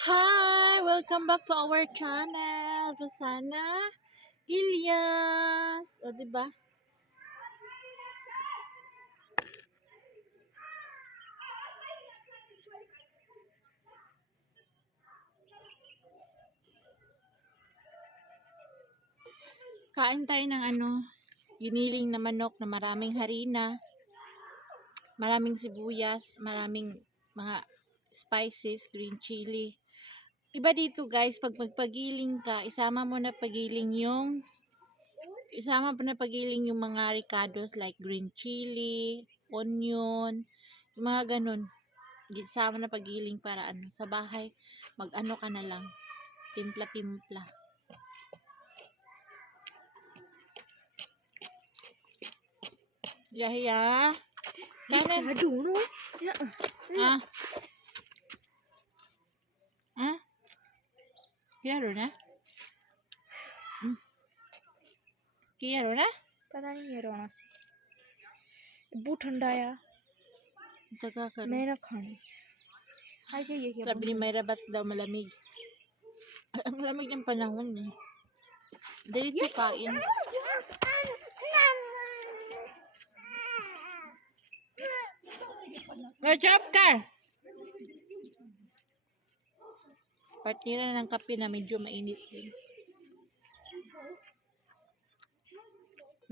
Hi! Welcome back to our channel, Rosana Ilyas. O, diba? Kain tayo ng giniling na manok na maraming harina, maraming sibuyas, maraming mga spices, green chili. Iba dito guys, pag magpagiling ka, isama mo na pagiling yung mga ricados like green chili, onion, yung mga ganun. Isama na pagiling para sa bahay, mag-ano ka na lang, timpla-timpla. Yahya, kanan. Aduno. Ya. Ah. Ah. Kiyaro na? Kiyaro na? पता नहीं ये रोना से बहुत ठंडा आया Taga ka ro. मैं ना खानी आई जाइए क्या Sabi ni Mayra, ba't daw malamig? Ang lamig ng panahon eh. Diretso kain. Watch up, car! Partira ng kape na medyo mainit din.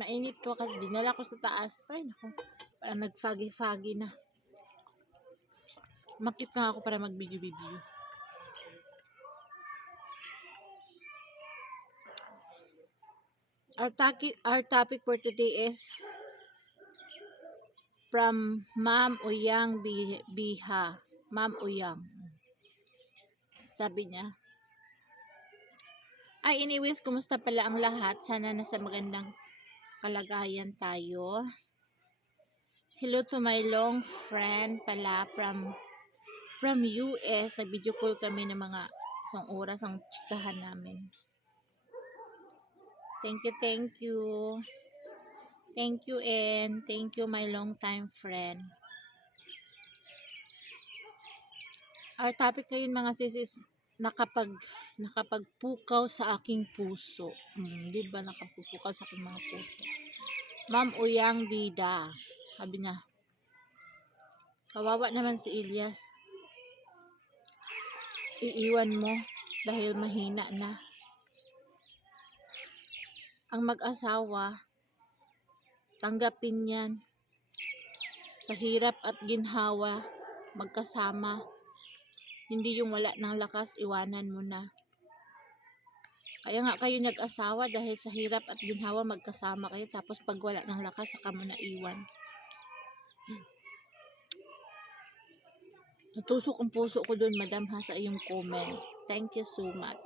Mainit to kasi dinala ko sa taas. Ay, naku. Parang nag-foggy-foggy na. Makit nga ako para mag-video-video. Our topic for today is from Ma'am Uyang Biha. Ma'am Uyang. Sabi niya, ay anyways, kumusta pala ang lahat? Sana nasa magandang kalagayan tayo. Hello to my long friend pala from US. Nag-video call kami ng mga isang oras ang chikahan namin. Thank you. Thank you and thank you my long time friend. Our topic ngayon mga sis is nakapagpukaw sa aking puso. Di ba nakapagpukaw sa aking mga puso? Ma'am Uyang Bida. Sabi niya, kawawa naman si Ilyas. Iiwan mo dahil mahina na. Ang mag-asawa, tanggapin yan. Sa hirap at ginhawa, magkasama. Hindi yung wala ng lakas, iwanan mo na. Kaya nga kayo nag-asawa dahil sa hirap at ginhawa magkasama kayo. Tapos pag wala ng lakas, saka mo na iwan. Natusok ang puso ko dun, madam ha, sa iyong comment. Thank you so much.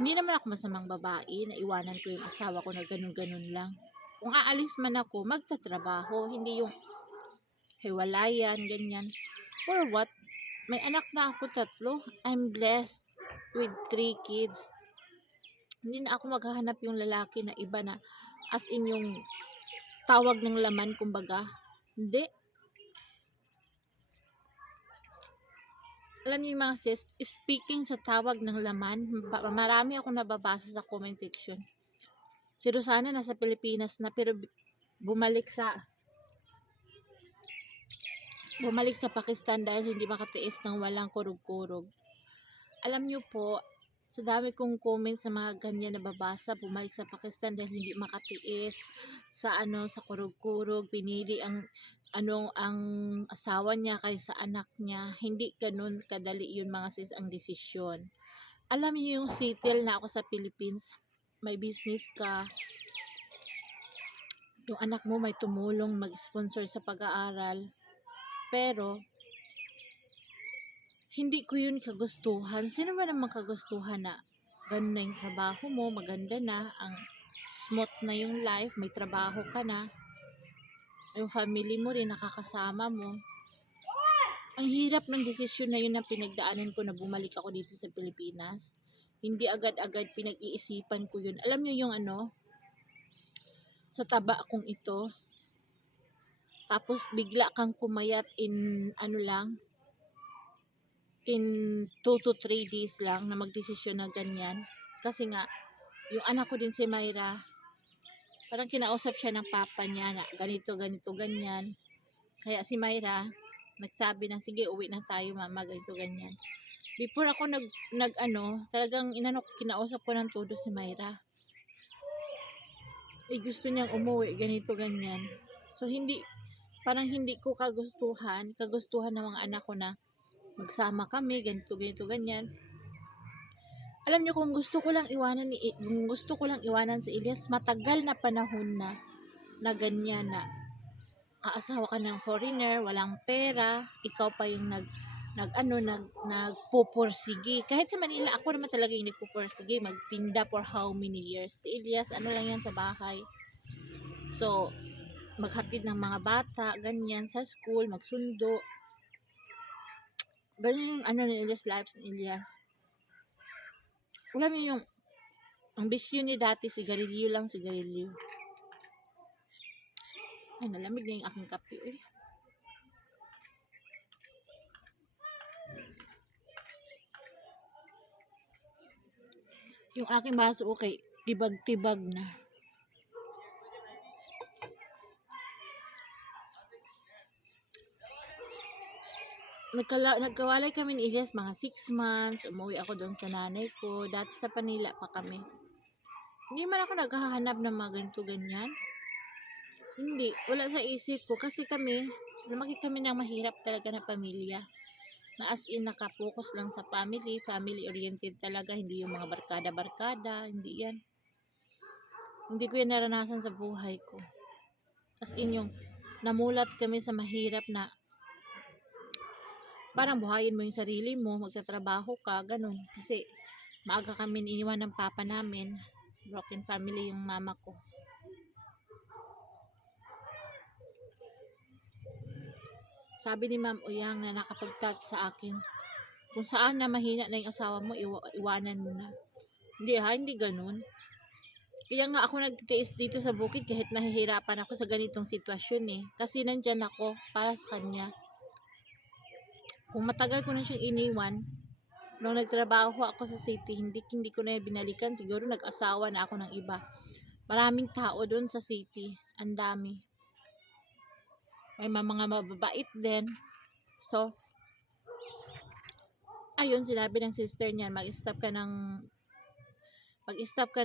Hindi naman ako masamang babae na iwanan ko yung asawa ko na ganun-ganun lang. Kung aalis man ako, magtatrabaho. Hindi yung hiwalayan, ganyan. For what? May anak na ako 3. I'm blessed with 3 kids. Hindi na ako maghahanap yung lalaki na iba na as in yung tawag ng laman, kumbaga. Hindi. Alam niyo yung mga sis, speaking sa tawag ng laman, marami ako nababasa sa comment section. Si Rosana nasa Pilipinas na pero bumalik sa Pakistan dahil hindi makatiis ng walang kurog-kurog. Alam niyo po, sa dami kong comments sa mga ganyan nababasa, bumalik sa Pakistan dahil hindi makatiis sa kurog-kurog, pinili ang asawa niya kaysa anak niya. Hindi ganun kadali yun mga sis ang desisyon. Alam niyo yung settle na ako sa Philippines, may business ka, yung anak mo may tumulong mag-sponsor sa pag-aaral, pero hindi ko yun kagustuhan. Sino ba naman kagustuhan na ganun na yung trabaho mo, maganda na, ang smooth na yung life, may trabaho ka na, yung family mo rin nakakasama mo. Ang hirap ng desisyon na yun na pinagdaanan ko na bumalik ako dito sa Pilipinas. Hindi agad-agad pinag-iisipan ko yun. Alam niyo yung sa taba kong ito, tapos bigla kang pumayat in lang, in 2 to 3 days lang na magdesisyon na ganyan. Kasi nga, yung anak ko din si Myra, parang kinausap siya ng papa niya na ganito, ganito, ganyan. Kaya si Myra, nagsabi na, sige, uwi na tayo mama, ganito, ganyan. Before ako talagang kinausap ko ng todo si Myra. Gusto niyang umuwi, ganito, ganyan. So, parang hindi ko kagustuhan ng mga anak ko na magsama kami, ganito, ganito, ganyan. Alam niyo, kung gusto ko lang iwanan si Elias, matagal na panahon na ganyan na kaasawa ka ng foreigner, walang pera, ikaw pa yung nagpupursige. Kahit sa Manila, ako naman talaga yung nagpupursige, magtinda for how many years. Si Elias, lang yan sa bahay. So, maghatid ng mga bata, ganyan, sa school, magsundo. Ganyan yung ni Elias, lives ni Elias. Alam niyo yung, ang bisyo ni dati, sigarilyo lang, sigarilyo. Ay, nalamig na yung aking kape, eh. Yung aking baso, okay, tibag-tibag na. Nagkawalay kami ni Elias mga 6 months. Umuwi ako doon sa nanay ko. Dati sa Manila pa kami. Hindi man ako naghahanap ng mga ganito ganyan. Hindi. Wala sa isip ko. Kasi lumaki kami ng mahirap talaga na pamilya. Na as in, nakapokus lang sa family. Family oriented talaga. Hindi yung mga barkada-barkada. Hindi yan. Hindi ko yan naranasan sa buhay ko. As in, yung namulat kami sa mahirap na parang buhayin mo yung sarili mo, magtatrabaho ka, ganun. Kasi maaga kami iniwan ng papa namin. Broken family yung mama ko. Sabi ni Ma'am Uyang na nakapag-touch sa akin, kung saan na mahina na yung asawa mo, iwanan mo na. Hindi ganun. Kaya nga ako nagtitiis dito sa bukid kahit nahihirapan ako sa ganitong sitwasyon eh. Kasi nandyan ako para sa kanya. Kung matagal ko na siyang iniwan, nung nagtrabaho ako sa city, hindi ko na binalikan. Siguro nag-asawa na ako ng iba. Maraming tao doon sa city. Ang dami. May mga mababait din. So, ayun, sinabi ng sister niya, mag-stop ka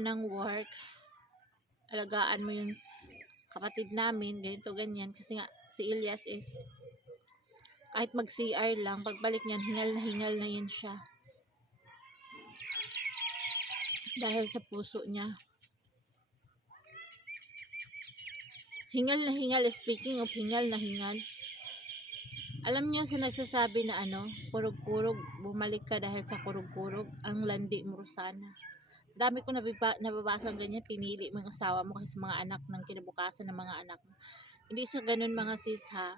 ng work. Alagaan mo yung kapatid namin, ganito, ganyan. Kasi nga, si Elias is kahit mag-CR lang, pagbalik niyan, hingal na yun siya. Dahil sa puso niya. Hingal na hingal, speaking of hingal na hingal. Alam niyo sa nagsasabi na kurog-kurog, bumalik ka dahil sa kurog-kurog, ang landi mo sana. Dami ko nababasang ganyan, pinili mo yung asawa mo kasi mga anak ng kinabukasan ng mga anak mo. Hindi sa ganun mga sis ha.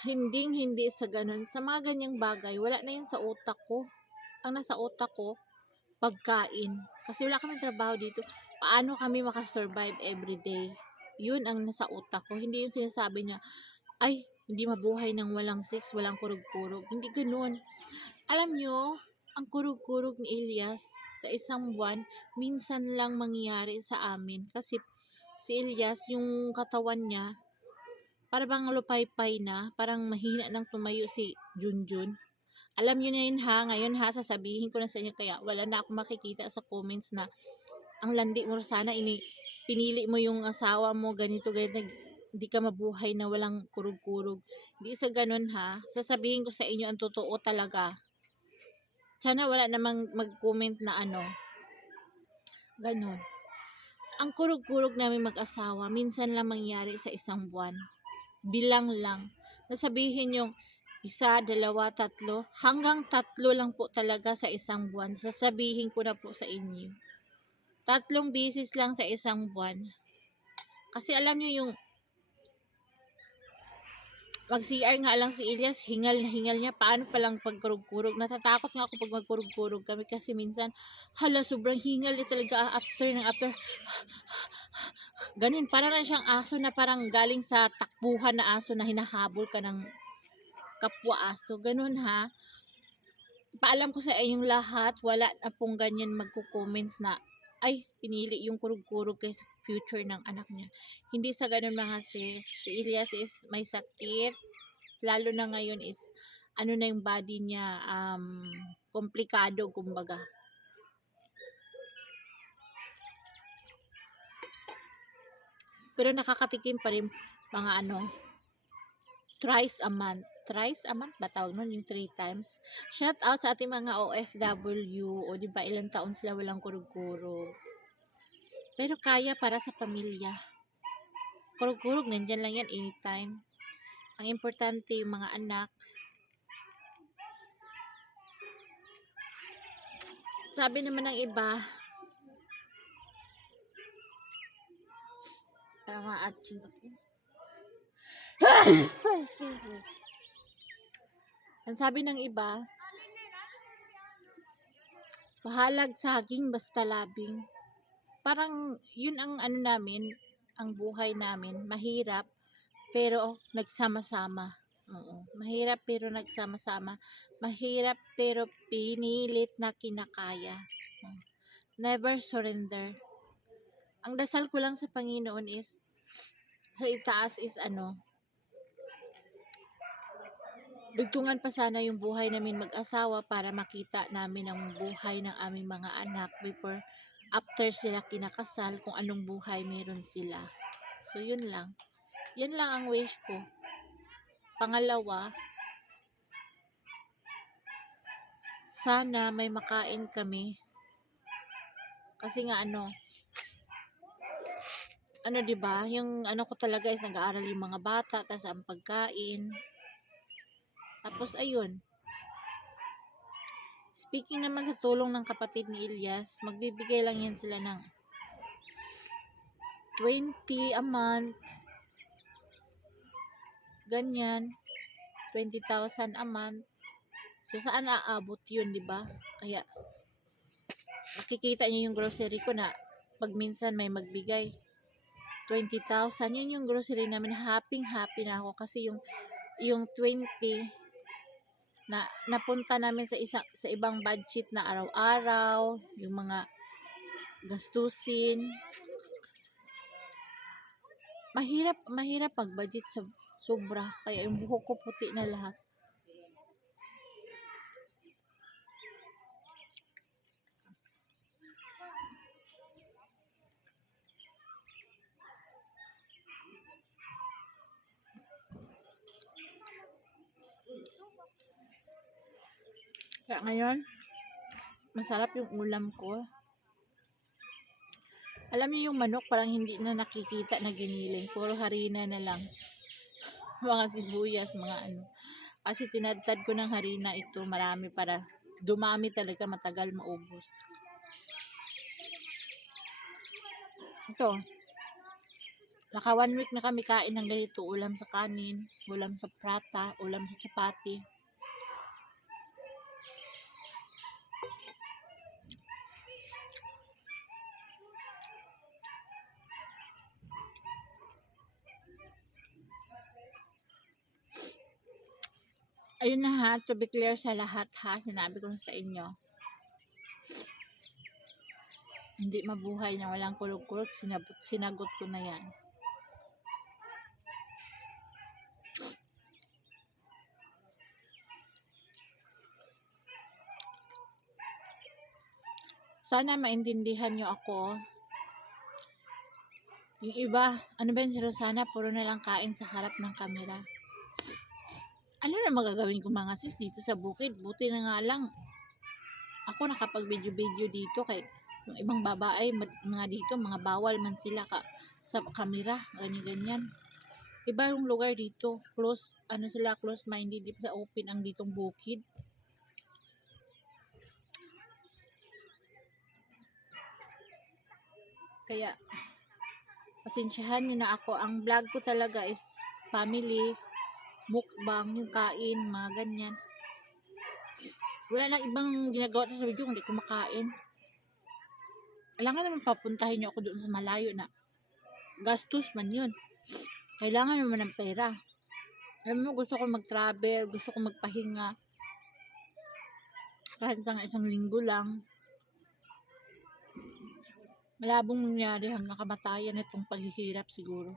Hindi sa ganun. Sa mga ganyang bagay, wala na yun sa utak ko. Ang nasa utak ko, pagkain. Kasi wala kami trabaho dito. Paano kami makasurvive everyday? Yun ang nasa utak ko. Hindi yung sinasabi niya, ay, hindi mabuhay ng walang sex, walang kurug-kurog. Hindi ganun. Alam nyo, ang kurug-kurog ni Elias sa isang buwan, minsan lang mangyayari sa amin. Kasi si Elias, yung katawan niya, para bang lupay-pay na, parang mahina nang tumayo si Junjun. Alam nyo na yun ha, ngayon ha, sasabihin ko na sa inyo, kaya wala na ako makikita sa comments na ang landi mo sana, pinili mo yung asawa mo, ganito, hindi ka mabuhay na walang kurug-kurug. Hindi sa ganun ha, sasabihin ko sa inyo ang totoo talaga. Sana wala namang mag-comment na ganun. Ang kurug-kurug namin mag-asawa, minsan lang mangyari sa isang buwan. Bilang lang. Nasabihin yung 1, 2, 3, hanggang 3 lang po talaga sa isang buwan. Sasabihin ko na po sa inyo. 3 beses lang sa isang buwan. Kasi alam nyo yung Mag-CR nga lang si Elias, hingal na hingal niya. Paano palang pagkurog-kurog? Natatakot nga ako pag magkurog-kurog kami kasi minsan, hala, sobrang hingal niya talaga after. Ganun, parang lang siyang aso na parang galing sa takbuhan na aso na hinahabol ka ng kapwa aso. Ganun ha. Paalam ko sa inyong lahat, wala na pong ganyan magko-comments na, ay, pinili yung kurog-kurog kaysa future ng anak niya. Hindi sa ganun mga sis. Si Elias is may sakit. Lalo na ngayon is, ano na yung body niya, komplikado, kumbaga. Pero nakakatikim pa rin mga thrice a month. Thrice a month ba tawag nun? Yung 3 times. Shout out sa ating mga OFW. O diba ilang taon sila walang kurog-kurog. Pero kaya para sa pamilya. Kurog-kurog, nandyan lang yan anytime. Ang importante yung mga anak. Sabi naman ng iba, para ma-atching ako. Excuse me. Ang sabi ng iba, bahalag saging basta labing. Parang yun ang namin, ang buhay namin, mahirap pero nagsama-sama. Oo, mahirap pero nagsama-sama. Mahirap pero pinilit na kinakaya. Never surrender. Ang dasal ko lang sa Panginoon is, sa itaas is dugtungan pa sana yung buhay namin mag-asawa para makita namin ang buhay ng aming mga anak before after sila kinakasal, kung anong buhay meron sila. So yun lang. Yan lang ang wish ko. Pangalawa, sana may makain kami. Kasi nga 'di ba? Yung ko talaga is nag-aaral yung mga bata, tas ang pagkain. Tapos ayun. Speaking naman sa tulong ng kapatid ni Elias, magbibigay lang yan sila ng 20 a month. Ganyan. 20,000 a month. So saan aabot yun, 'di ba? Kaya nakikita niyo yung grocery ko na pag minsan may magbigay 20,000, yun yung grocery namin. Happy na ako kasi yung 20 na napunta namin sa ibang budget na araw-araw, yung mga gastusin. Mahirap mag-budget sa sobra, kaya yung buhok ko puti na lahat. Kaya ngayon, masarap yung ulam ko. Alam niyo yung manok parang hindi na nakikita na giniling, puro harina na lang. Mga sibuyas, mga Kasi tinadtad ko ng harina ito, marami para dumami talaga, matagal maubos. Ito, naka 1 week na kami kain ng ganito, ulam sa kanin, ulam sa prata, ulam sa chapati. Ayun na ha, to be clear sa lahat ha, sinabi ko sa inyo. Hindi mabuhay na walang kulog-kulog, sinagot ko na yan. Sana maintindihan nyo ako. Yung iba, ano ba yun si Rosana, puro na lang kain sa harap ng kamera. Ano na magagawin ko mga sis dito sa bukid? Buti na nga lang ako nakapag-video dito kay yung ibang babae, mga dito, mga bawal man sila sa kamera, ganyan. Iba yung lugar dito, close minded, di sa open ang ditong bukid. Kaya pasensyahan nyo na ako. Ang vlog ko talaga is family, mukbang, yung kain, mga ganyan. Wala na ibang ginagawa sa video kundi kumakain. Kailangan naman papuntahin niyo ako doon sa malayo na gastos man yun. Kailangan naman ng pera. Alam mo, gusto ko mag-travel, gusto ko magpahinga. Kahit nga 1 linggo lang. Malabong nangyari hanggang kamatayan itong paghihirap siguro.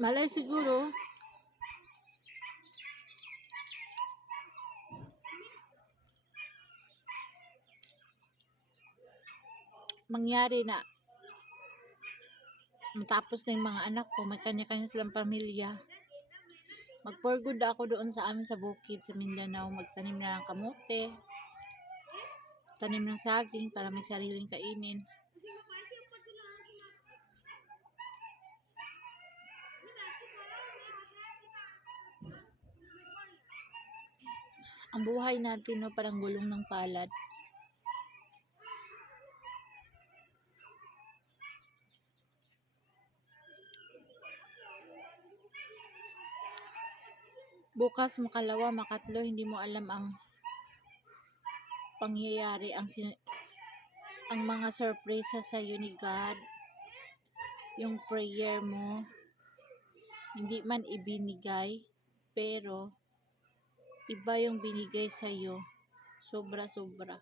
Malay siguro, mangyari na matapos na yung mga anak ko, may kanya-kanya silang pamilya. Mag-for good ako doon sa amin sa bukid sa Mindanao, magtanim na ng kamote, tanim ng saging para may sariling kainin. Ang buhay natin, no, parang gulong ng palad. Bukas, makalawa, makatlo, hindi mo alam ang pangyayari, ang mga sorpresa sa iyo ni God. Yung prayer mo, hindi man ibinigay, pero iba yung binigay sa iyo. Sobra-sobra.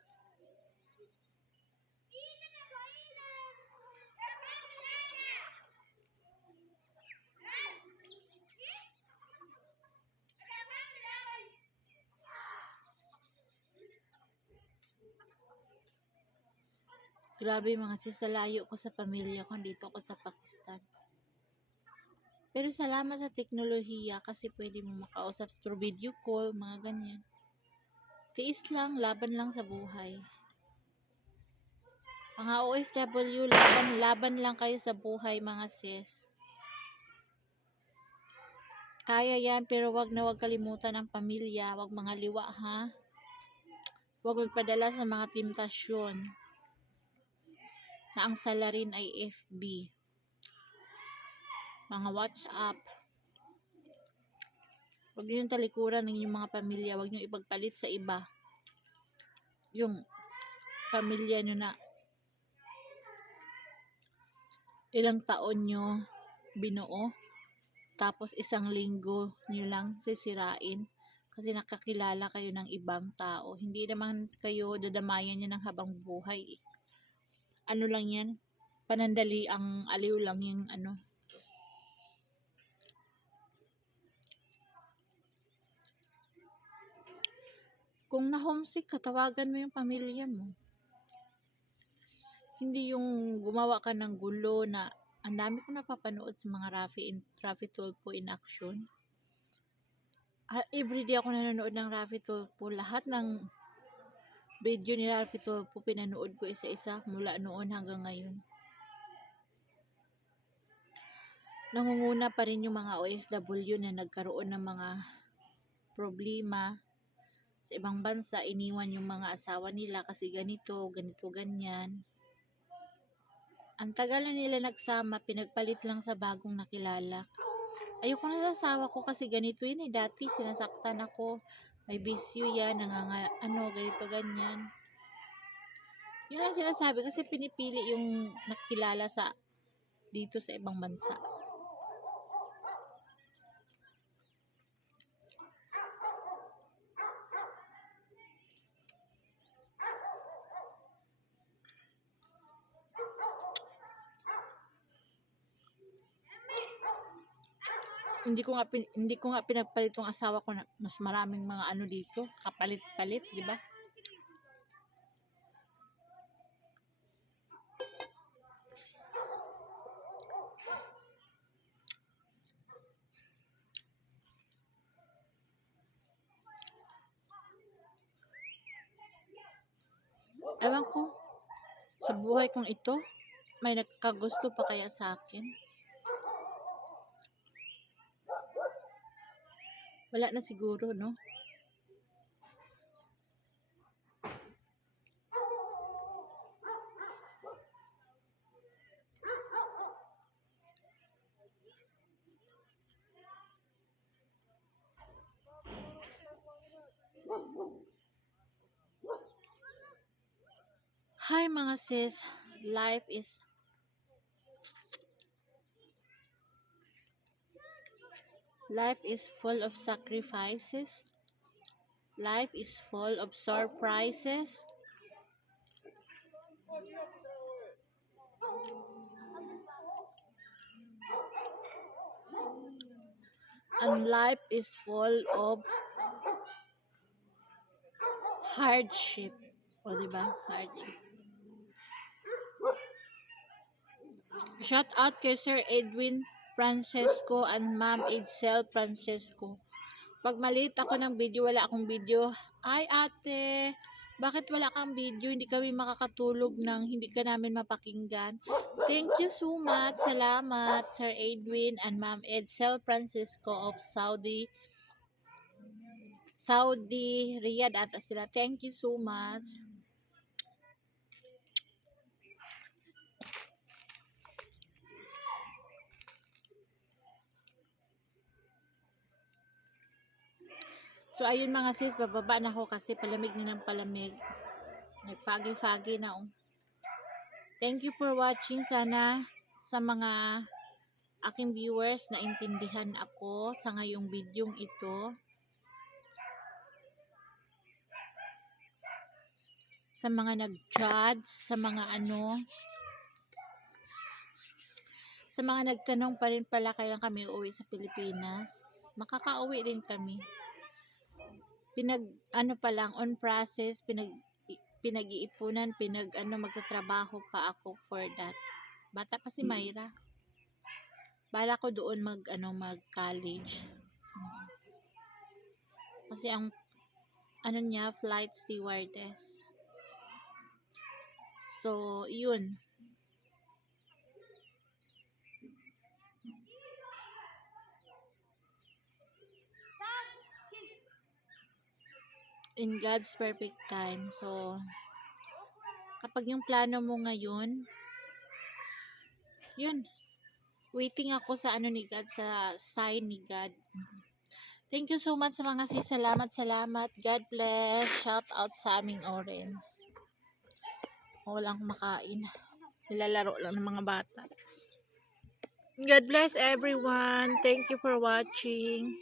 Grabe mga sis, layo ko sa pamilya ko, dito ako sa Pakistan. Pero salamat sa teknolohiya kasi pwede mo makausap through video call, mga ganyan. Tiis lang, laban lang sa buhay. Mga OFW, laban lang kayo sa buhay mga sis. Kaya yan, pero wag na wag kalimutan ang pamilya, wag mga liwa ha. Wag magpadala sa mga temptasyon na ang salarin ay FB, mga WhatsApp. Wag niyo yung talikuran ng inyong mga pamilya, wag niyo ipagpalit sa iba yung pamilya niyo na ilang taon niyo binuo, tapos 1 linggo niyo lang sisirain kasi nakakilala kayo ng ibang tao. Hindi naman kayo dadamayan niya ng habang buhay. Ano lang yan, panandali, ang aliw lang yung ano. Kung na-homesick ka, tawagan mo yung pamilya mo. Hindi yung gumawa ka ng gulo na ang dami ko napapanood sa mga Raffy Tulfo in action. Everyday ako nanonood ng Raffy Tulfo. Lahat ng video ni Raffy Tulfo pinanood ko isa-isa mula noon hanggang ngayon. Nangunguna pa rin yung mga OFW na nagkaroon ng mga problema sa ibang bansa, iniwan yung mga asawa nila kasi ganito, ganyan. Ang tagal na nila nagsama, pinagpalit lang sa bagong nakilala. Ayoko na sa asawa ko kasi ganito yun dati sinasaktan ako, may bisyo yan, ganito, ganyan. Yun ang sinasabi kasi pinipili yung nakilala sa dito sa ibang bansa. Hindi ko nga pinagpalit yung asawa ko na mas maraming mga ano dito, kapalit-palit, di ba? Ewan ko, sa buhay kong ito, may nagkagusto pa kaya sa akin? Wala na siguro, no? Hi mga sis, life is full of sacrifices. Life is full of surprises. And life is full of hardship. O, diba? Hardship. Shout out kay Sir Edwin Francesco and Ma'am Edsel Francesco. Pag maliit ako ng video, wala akong video. Ay ate, bakit wala kang video? Hindi kami makakatulog nang hindi ka namin mapakinggan. Thank you so much. Salamat, Sir Edwin and Ma'am Edsel Francisco of Saudi Riyadh ata sila. Thank you so much. So ayun mga sis, bababa na ako kasi palamig na ng palamig. Nagfagi-fagi na oh. Thank you for watching. Sana sa mga aking viewers na intindihan ako sa ngayong bidyong ito. Sa mga nag-judge, sa mga sa mga nagtanong pa rin pala kailan kami uuwi sa Pilipinas. Makakauwi din kami. Pa lang, on process, pinag-iipunan, magtatrabaho pa ako for that. Bata pa si Myra. Bala ko doon mag-college. Kasi ang niya, flight stewardess. So, yun. In God's perfect time. So, kapag yung plano mo ngayon, yun. Waiting ako sa ni God, sa sign ni God. Thank you so much sa mga sis. Salamat. God bless. Shout out sa aming orange. Walang makain. Nilalaro lang ng mga bata. God bless everyone. Thank you for watching.